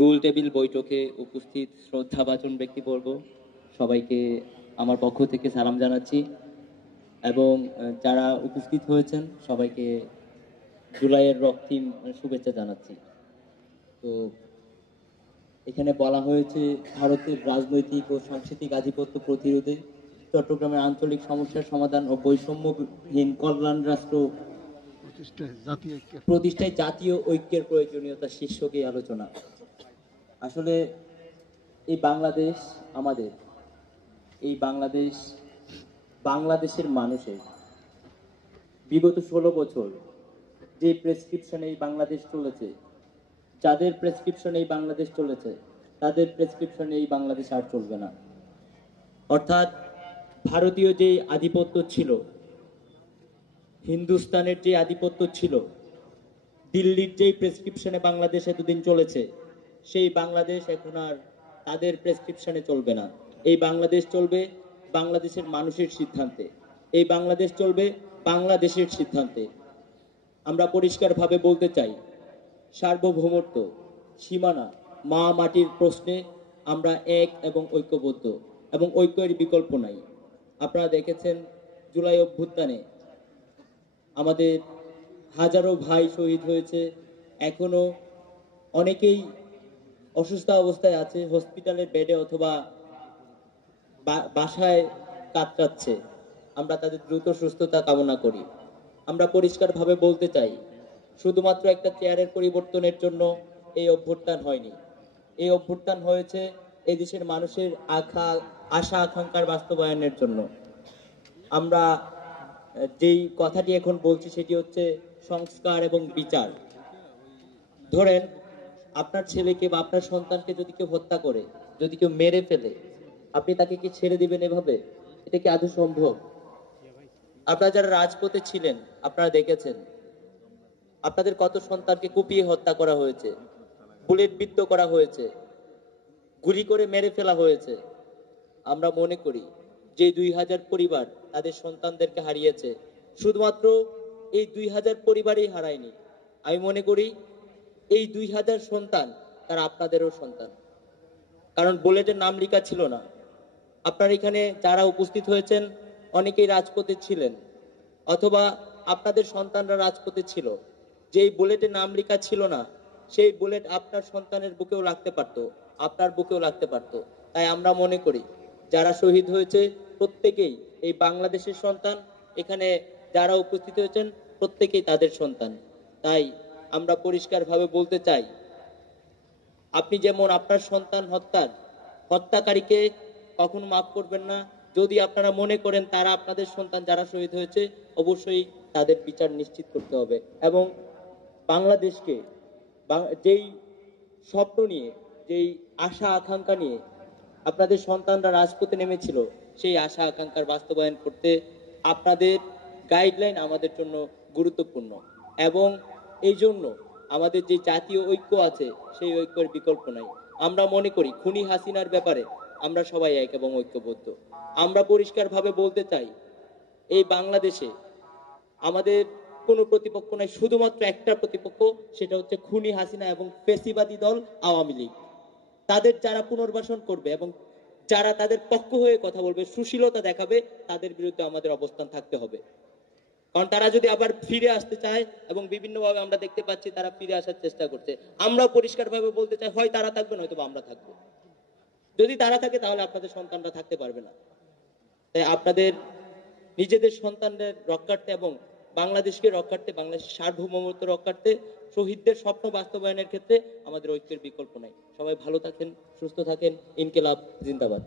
গোল table বৈঠকে উপস্থিত শ্রদ্ধাভাজন ব্যক্তিবর্গ, সবাইকে আমার পক্ষ থেকে সালাম জানাচ্ছি এবং যারা উপস্থিত হয়েছেন সবাইকে জুলাইয়ের রক্তিম শুভেচ্ছা জানাচ্ছি। তো এখানে বলা হয়েছে ভারতের রাজনৈতিক ও সাংস্কৃতিক আধিপত্য প্রতিরোধে চট্টগ্রামের আঞ্চলিক সমস্যার সমাধান ও বৈষম্যহীন কল্যাণ রাষ্ট্র প্রতিষ্ঠায় জাতীয় ঐক্যের প্রয়োজনীয়তা শীর্ষক এই আলোচনা। আসলে এই বাংলাদেশ আমাদের, এই বাংলাদেশের মানুষের বিগত 16 বছর যে প্রেসক্রিপশনে এই বাংলাদেশ চলেছে, যাদের প্রেসক্রিপশনে এই বাংলাদেশ চলেছে, তাদের প্রেসক্রিপশনে এই বাংলাদেশ আর চলবে না। অর্থাৎ ভারতীয় যে আধিপত্য ছিল, হিন্দুস্তানের যে আধিপত্য ছিল, দিল্লির যেই প্রেসক্রিপশনে বাংলাদেশ এতদিন চলেছে, সেই বাংলাদেশ এখন আর তাদের প্রেসক্রিপশনে চলবে না। এই বাংলাদেশ চলবে বাংলাদেশের মানুষের সিদ্ধান্তে, এই বাংলাদেশ চলবে বাংলাদেশের সিদ্ধান্তে। আমরা পরিষ্কারভাবে বলতে চাই, সার্বভৌমত্ব, সীমানা, মা মাটির প্রশ্নে আমরা এক এবং ঐক্যবদ্ধ, এবং ঐক্যের বিকল্প নাই। আপনারা দেখেছেন জুলাই অভ্যুত্থানে আমাদের হাজারো ভাই শহীদ হয়েছে, এখনো অনেকেই অসুস্থ অবস্থায় আছে, হসপিটালের বেডে অথবা বাসায় কাতরাচ্ছে। আমরা তাদের দ্রুত সুস্থতা কামনা করি। আমরা পরিষ্কারভাবে বলতে চাই, শুধুমাত্র একটা চেয়ারের পরিবর্তনের জন্য এই অভ্যুত্থান হয়নি। এই অভ্যুত্থান হয়েছে এই দেশের মানুষের আশা আকাঙ্ক্ষার বাস্তবায়নের জন্য। আমরা যেই কথাটি এখন বলছি সেটি হচ্ছে সংস্কার এবং বিচার। ধরেন আপনার ছেলেকে বা আপনার সন্তানকে যদি কেউ হত্যা করে, যদি কেউ মেরে ফেলে, আপনি তাকে কি ছেড়ে দিবেন এভাবে? এটা কি আদৌ সম্ভব? আপনারা যারা রাজপথে ছিলেন আপনারা দেখেছেন আপনাদের কত সন্তানকে কুপিয়ে হত্যা করা হয়েছে, বুলেট বিদ্ধ করা হয়েছে, গুলি করে মেরে ফেলা হয়েছে। আমরা মনে করি যে 2000 পরিবার তাদের সন্তানদেরকে হারিয়েছে, শুধুমাত্র এই 2000 পরিবারই হারায়নি। আমি মনে করি এই 2000 সন্তান তারা আপনাদেরও সন্তান, কারণ বুলেটের নাম লেখা ছিল না। আপনার এখানে যারা উপস্থিত হয়েছেন অনেকেই রাজপথে ছিলেন, অথবা আপনাদের সন্তানরা রাজপথে ছিল। যেই বুলেটের নাম লেখা ছিল না, সেই বুলেট আপনার সন্তানের বুকেও লাগতে পারতো, আপনার বুকেও লাগতে পারতো। তাই আমরা মনে করি যারা শহীদ হয়েছে প্রত্যেকেই এই বাংলাদেশের সন্তান, এখানে যারা উপস্থিত হয়েছেন প্রত্যেকেই তাদের সন্তান। তাই আমরা পরিষ্কারভাবে বলতে চাই, আপনি যেমন আপনার সন্তান হত্যাকারীকে কখনো মাফ করবেন না। যদি আপনারা মনে করেন তারা আপনাদের সন্তান যারা শহীদ হয়েছে, অবশ্যই তাদের বিচার নিশ্চিত করতে হবে। এবং বাংলাদেশকে যেই স্বপ্ন নিয়ে, যেই আশা আকাঙ্ক্ষা নিয়ে আপনাদের সন্তানরা রাজপথে নেমেছিল, সেই আশা আকাঙ্ক্ষার বাস্তবায়ন করতে আপনাদের গাইডলাইন আমাদের জন্য গুরুত্বপূর্ণ। এবং এই জন্য আমাদের যে জাতীয় ঐক্য আছে, সেই ঐক্যের বিকল্প নাই। আমরা মনে করি খুনি হাসিনার ব্যাপারে আমরা সবাই এক এবং ঐক্যবদ্ধ। আমরা পরিষ্কারভাবে বলতে চাই, এই বাংলাদেশে আমাদের কোনো প্রতিপক্ষ নাই, শুধুমাত্র একটা প্রতিপক্ষ, সেটা হচ্ছে খুনি হাসিনা এবং ফ্যাসিবাদী দল আওয়ামী লীগ। তাদের যারা পুনর্বাসন করবে এবং যারা তাদের পক্ষ হয়ে কথা বলবে, সুশীলতা দেখাবে, তাদের বিরুদ্ধে আমাদের অবস্থান থাকতে হবে। কারণ তারা যদি আবার ফিরে আসতে চায়, এবং বিভিন্নভাবে আমরা দেখতে পাচ্ছি তারা ফিরে আসার চেষ্টা করছে, আমরা পরিষ্কারভাবে বলতে চাই, হয় তারা থাকবে নয়তো আমরা থাকবো। যদি তারা থাকে তাহলে আপনাদের সন্তানরা থাকতে পারবে না। তাই আপনাদের নিজেদের সন্তানদের রক্ষার্থে এবং বাংলাদেশকে রক্ষার্থে, বাংলাদেশের সার্বভৌমত্ব রক্ষার্থে, শহীদদের স্বপ্ন বাস্তবায়নের ক্ষেত্রে আমাদের ঐক্যের বিকল্প নাই। সবাই ভালো থাকেন, সুস্থ থাকেন। ইনকিলাব জিন্দাবাদ।